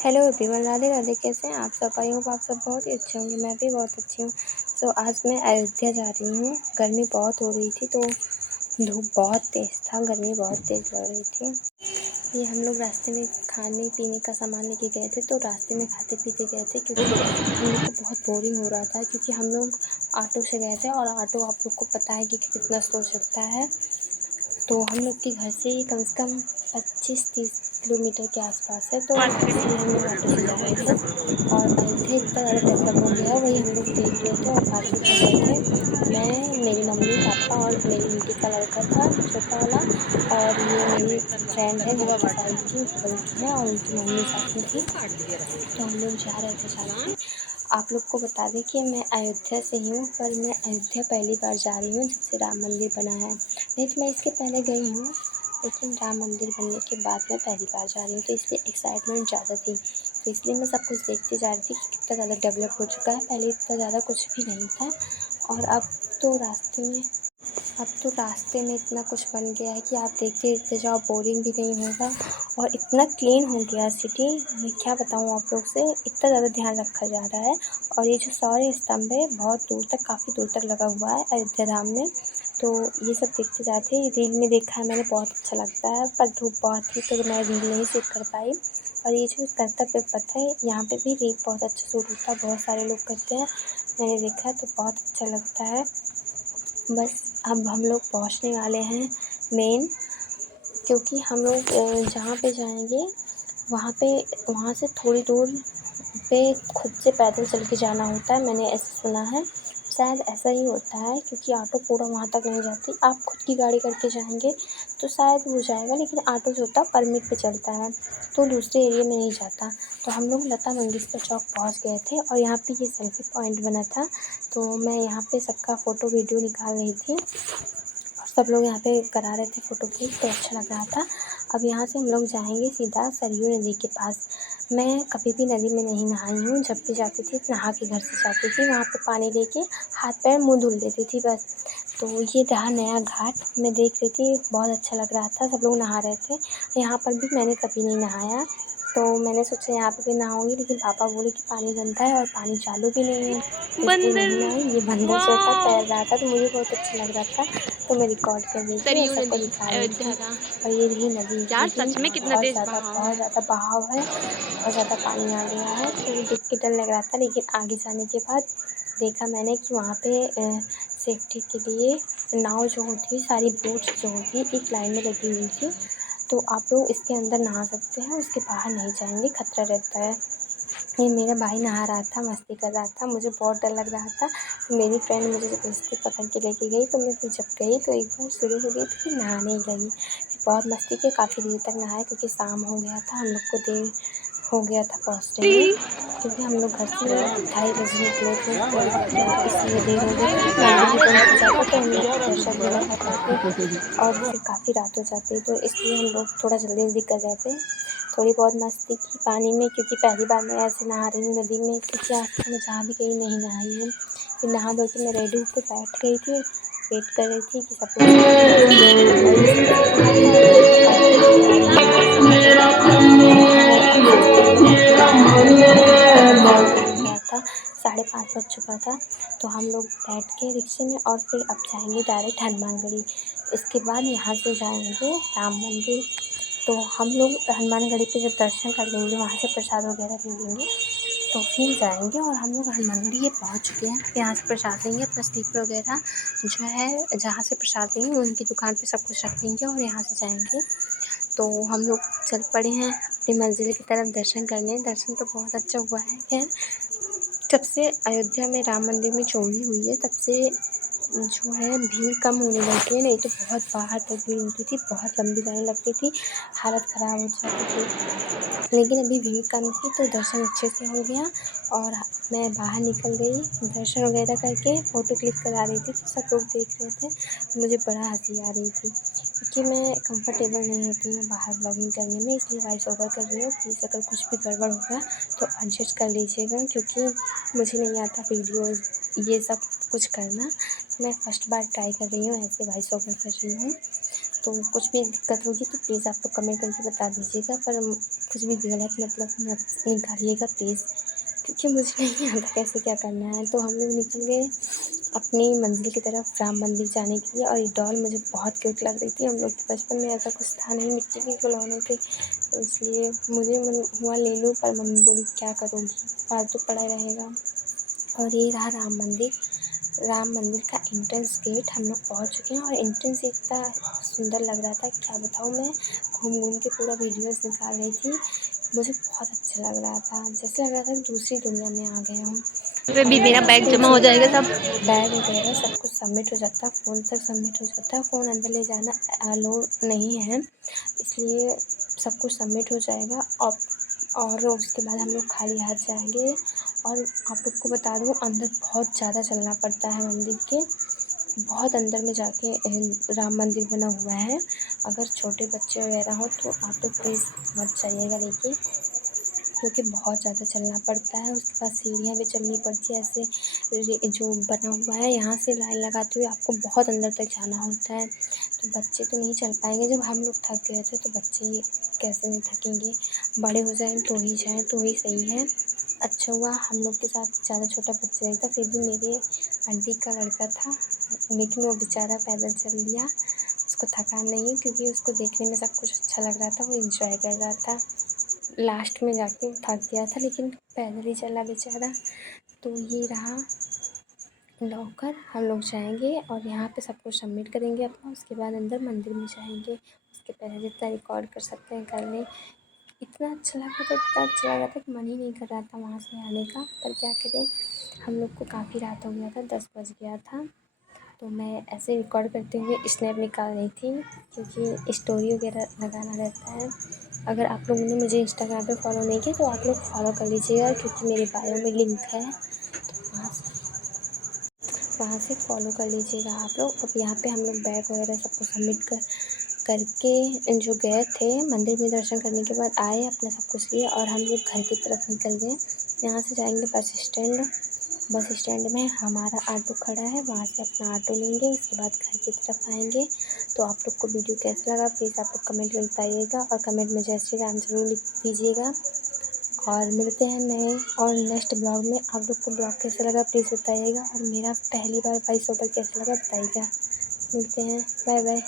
Hello everyone, Radhe Radhe. कैसे हैं आप सब? आई होप आप सब बहुत ही अच्छे होंगे। मैं भी बहुत अच्छी हूँ। आज मैं अयोध्या जा रही हूँ। गर्मी बहुत हो रही थी तो धूप बहुत तेज़ था, गर्मी बहुत तेज़ लग रही थी। ये हम लोग रास्ते में खाने पीने का सामान लेके गए थे, तो रास्ते में खाते पीते गए थे क्योंकि हम लोग को बहुत बोरिंग हो रहा था, क्योंकि हम लोग ऑटो से गए थे और ऑटो आप लोग को पता है कि कितना स्लो चलता है। तो हम लोग के घर से कम से कम 25-30 किलोमीटर के आसपास है, तो इसलिए हम लोग ऑटो से जा रहे थे। और अयोध्या इतना ज़्यादा डेवलप हो गया है, वही हम लोग देख रहे थे और बातें कर रहे थे। मैं, मेरी मम्मी पापा और मेरी आंटी का लड़का था छोटा वाला, और ये मेरी फ्रेंड है घर की साइड की, बगल की है, और उनकी मम्मी साथ में थी। तो हम लोग जा रहे थे साथ में। आप लोग को बता दें कि मैं अयोध्या से ही हूँ, पर मैं अयोध्या पहली बार जा रही हूँ जब से राम मंदिर बना है। नहीं तो मैं इसके पहले गई हूँ, लेकिन राम मंदिर बनने के बाद मैं पहली बार जा रही हूँ, तो इसलिए एक्साइटमेंट ज़्यादा थी। तो इसलिए मैं सब कुछ देखती जा रही थी कि कितना ज़्यादा डेवलप हो चुका है। पहले इतना ज़्यादा कुछ भी नहीं था, और तो रास्ते में अब तो रास्ते में इतना कुछ बन गया है कि आप देखते देखते जाओ, बोरिंग भी नहीं होगा। और इतना क्लीन हो गया सिटी, मैं क्या बताऊँ आप लोग से, इतना ज़्यादा ध्यान रखा जा रहा है। और ये जो शौर्य स्तंभ है बहुत दूर तक, काफ़ी दूर तक लगा हुआ है अयोध्या धाम में। तो ये सब देखते जाते, रील में देखा है मैंने, बहुत अच्छा लगता है, पर धूप बहुत थी तो मैं रील नहीं शूट कर पाई। और ये जो कर्तव्य पथ है, यहाँ पे भी रील बहुत अच्छा शूट होता है, बहुत सारे लोग करते हैं, मैंने देखा है, तो बहुत अच्छा लगता है। बस अब हम लोग पहुँचने वाले हैं मेन, क्योंकि हम लोग जहाँ पे जाएंगे वहाँ से थोड़ी दूर पे खुद से पैदल चल के जाना होता है, मैंने ऐसा सुना है। शायद ऐसा ही होता है, क्योंकि ऑटो पूरा वहाँ तक नहीं जाती। आप खुद की गाड़ी करके जाएंगे तो शायद हो जाएगा, लेकिन ऑटो जो होता है परमिट पे चलता है, तो दूसरे एरिया में नहीं जाता। तो हम लोग लता मंगेशकर चौक पहुँच गए थे, और यहाँ पे ये सेल्फी पॉइंट बना था, तो मैं यहाँ पे सबका फ़ोटो वीडियो निकाल रही थी, और सब लोग यहाँ पे करा रहे थे फ़ोटो क्लिक, तो अच्छा लग रहा था। अब यहाँ से हम लोग जाएंगे सीधा सरयू नदी के पास। मैं कभी भी नदी में नहीं नहाई हूँ, जब भी जाती थी नहा के घर से जाती थी, वहाँ पे पानी लेके हाथ पैर मुँह धुल देती थी बस। तो ये रहा नया घाट, मैं देख रही थी, बहुत अच्छा लग रहा था, सब लोग नहा रहे थे। यहाँ पर भी मैंने कभी नहीं नहाया, तो मैंने सोचा यहाँ पे भी नहाऊँगी, लेकिन पापा बोले कि पानी गंदा है और पानी चालू भी नहीं है, तो इसलिए बंदर। नहीं नहाई। ये बंदर जो था तैर वाह। रहा था, तो मुझे बहुत अच्छा लग रहा था, तो मैं रिकॉर्ड कर रही थी और सरयू सबको नदी दिखा रही थी। अयोध्या का। और ये रही नदी, यार लेकिन सच में कितना तेज बहाव बहुत है। ज़्यादा बहाव है, बहुत ज़्यादा पानी आ गया है, तो देख के डर लग रहा था। लेकिन आगे जाने के बाद देखा मैंने कि वहाँ पे सेफ्टी के लिए नाव जो होती है, सारी बोट्स जो होती है एक लाइन में लगी हुई थी, तो आप लोग इसके अंदर नहा सकते हैं, उसके बाहर नहीं जाएंगे, खतरा रहता है। ये मेरा भाई नहा रहा था, मस्ती कर रहा था, मुझे बहुत डर लग रहा था, तो मेरी फ्रेंड मुझे ज़बरदस्ती पकड़ के लेके गई, तो मैं फिर जब गई तो एक बार शुरू हो गई तो फिर नहाने ही लगी। फिर बहुत मस्ती की, काफ़ी देर तक नहाए, क्योंकि शाम हो गया था, हम लोग को देर हो गया था पहुँचने में, क्योंकि हम लोग घर से 2:30 बजे निकले थे, तो इसलिए देर हो गई थी। मंदिर भी बंद हो जाता तो हम लोग दर्शन भी ना कर पाते, और फिर काफ़ी रात हो जाती, तो इसलिए हम लोग थोड़ा जल्दी जल्दी कर रहे थे। थोड़ी बहुत मस्ती की पानी में, क्योंकि पहली बार मैं ऐसे नहा रही हूँ नदी में, क्योंकि आज तक मैं जहाँ भी कहीं नहीं नहाई हूँ। फिर नहा धो के मैं रेडी होकर बैठ गई थी, वेट कर रही थी कि सब लोग जाएंगे ऐसे, और ये सब चल रहा था। और फिर अयोध्या के बारे में मैं कैसे बताऊँ, बहुत अच्छे से हम लोग घूमे हैं, और बहुत टाइम हो गया था, 5:30 बज चुका था। तो हम लोग बैठ के रिक्शे में, और फिर अब जाएंगे डायरेक्ट हनुमानगढ़ी। इसके बाद यहाँ से जाएंगे राम मंदिर। तो हम लोग हनुमानगढ़ी पे जब दर्शन कर लेंगे, वहाँ से प्रसाद वगैरह ले लेंगे, तो फिर जाएंगे। और हम लोग हनुमानगढ़ी ये पहुँच चुके हैं, यहाँ से प्रसाद लेंगे, अपना स्लीपर वगैरह जो है जहाँ से प्रसाद लेंगे उनकी दुकान पे सब कुछ रख लेंगे, और यहाँ से जाएंगे। तो हम लोग चल पड़े हैं अपनी मंजिल की तरफ दर्शन करने। दर्शन तो बहुत अच्छा हुआ है। खैर, जब से अयोध्या में राम मंदिर में चोरी हुई है, तब से जो है भीड़ कम होने लगी है, नहीं तो बहुत बाहर तक भीड़ होती थी, बहुत लंबी लाइन लगती थी, हालत ख़राब हो जाती थी। लेकिन अभी भीड़ कम थी, तो दर्शन अच्छे से हो गया, और मैं बाहर निकल गई दर्शन वगैरह करके, फ़ोटो क्लिक करा रही थी, तो सब लोग देख रहे थे, तो मुझे बड़ा हंसी आ रही थी, क्योंकि मैं कंफर्टेबल नहीं होती हूँ बाहर ब्लॉगिंग करने में, इसलिए वॉइस ओवर कर रही हूँ। प्लीज़ अगर कुछ भी गड़बड़ होगा तो एडजस्ट कर लीजिएगा, क्योंकि मुझे नहीं आता वीडियोज़ ये सब कुछ करना, तो मैं फ़र्स्ट बार ट्राई कर रही हूँ, ऐसे वॉइस ओवर कर रही हूँ। तो कुछ भी दिक्कत होगी तो प्लीज़ आप लोग कमेंट करके बता दीजिएगा, पर कुछ भी गलत मतलब मत निकालिएगा प्लीज़, क्योंकि मुझे नहीं आता कैसे क्या करना है। तो हम लोग निकल गए अपनी मंज़िल की तरफ, राम मंदिर जाने के लिए। और ये डॉल मुझे बहुत क्यूट लग रही थी। हम लोग के बचपन में ऐसा कुछ था नहीं, मिट्टी के खिलौने थे, तो इसलिए मुझे मन हुआ ले लूँ, पर मम्मी बोली क्या करोगी, फालतू पड़ा रहेगा। और ये रहा राम मंदिर। राम मंदिर का एंट्रेंस गेट हम लोग पहुँच चुके हैं, और एंट्रेंस इतना सुंदर लग रहा था, क्या बताऊँ मैं। घूम घूम के पूरा वीडियोस निकाल रही थी। मुझे बहुत अच्छा लग रहा था, जैसे लग रहा था कि दूसरी दुनिया में आ गए हूँ। पे भी मेरा बैग जमा हो जाएगा सब। बैग वगैरह सब कुछ सबमिट हो जाता है, फ़ोन तक सबमिट हो जाता है। फ़ोन अंदर ले जाना अलाउ नहीं है, इसलिए सब कुछ सबमिट हो जाएगा। और उसके बाद हम लोग खाली हाथ जाएंगे। और आप लोग को बता दूँ, अंदर बहुत ज़्यादा चलना पड़ता है मंदिर के, बहुत अंदर में जाके राम मंदिर बना हुआ है। अगर छोटे बच्चे वगैरह हो तो आप लोग प्लीज़ मत जाइएगा लेके, क्योंकि बहुत ज़्यादा चलना पड़ता है। उसके बाद सीढ़ियाँ भी चलनी पड़ती है, ऐसे जो बना हुआ है, यहाँ से लाइन लगाते हुए आपको बहुत अंदर तक जाना होता है। तो बच्चे तो नहीं चल पाएंगे, जब हम लोग थक गए थे तो बच्चे कैसे नहीं थकेंगे। बड़े हो जाएं तो ही जाएं तो ही सही है। अच्छा हुआ हम लोग के साथ ज़्यादा छोटा बच्चा नहीं था, फिर भी मेरे आंटी का लड़का था, लेकिन वो बेचारा पैदल चल लिया। उसको थकान नहीं है, क्योंकि उसको देखने में सब कुछ अच्छा लग रहा था, वो इंजॉय कर रहा था। लास्ट में जाके थक गया था, लेकिन पैदल ही चला बेचारा। तो ये रहा लॉकर, हम लोग जाएंगे और यहाँ पे सब कुछ सबमिट करेंगे अपना। उसके बाद अंदर मंदिर में जाएंगे। उसके पहले जितना रिकॉर्ड कर सकते हैं कर लें। इतना अच्छा लगा था, इतना अच्छा लगा था कि मन ही नहीं कर रहा था वहाँ से आने का, पर क्या करें, हम लोग को काफ़ी रात हो गया था, 10 बज गया था। तो मैं ऐसे रिकॉर्ड करते हुए स्नैप निकाल रही थी, क्योंकि स्टोरी वगैरह लगाना रहता है। अगर आप लोगों ने मुझे इंस्टाग्राम पे फॉलो नहीं किया तो आप लोग फॉलो कर लीजिएगा, क्योंकि मेरे बायो में लिंक है, तो वहाँ से फॉलो कर लीजिएगा आप लोग। अब यहाँ पे हम लोग बैग वगैरह सब कुछ सबमिट करके जो गए थे मंदिर में, दर्शन करने के बाद आए, अपना सब कुछ लिए और हम लोग घर की तरफ निकल गए। यहाँ से जाएंगे बस स्टैंड। बस स्टैंड में हमारा ऑटो खड़ा है, वहाँ से अपना ऑटो लेंगे, उसके बाद घर की तरफ आएंगे। तो आप लोग को वीडियो कैसा लगा प्लीज़ आप लोग कमेंट में बताइएगा, और कमेंट में जय श्री राम ज़रूर लिख दीजिएगा। और मिलते हैं नए और नेक्स्ट ब्लॉग में। आप लोग को ब्लॉग कैसा लगा प्लीज़ बताइएगा, और मेरा पहली बार वॉइस ओवर कैसा लगा बताइएगा। मिलते हैं, बाय बाय।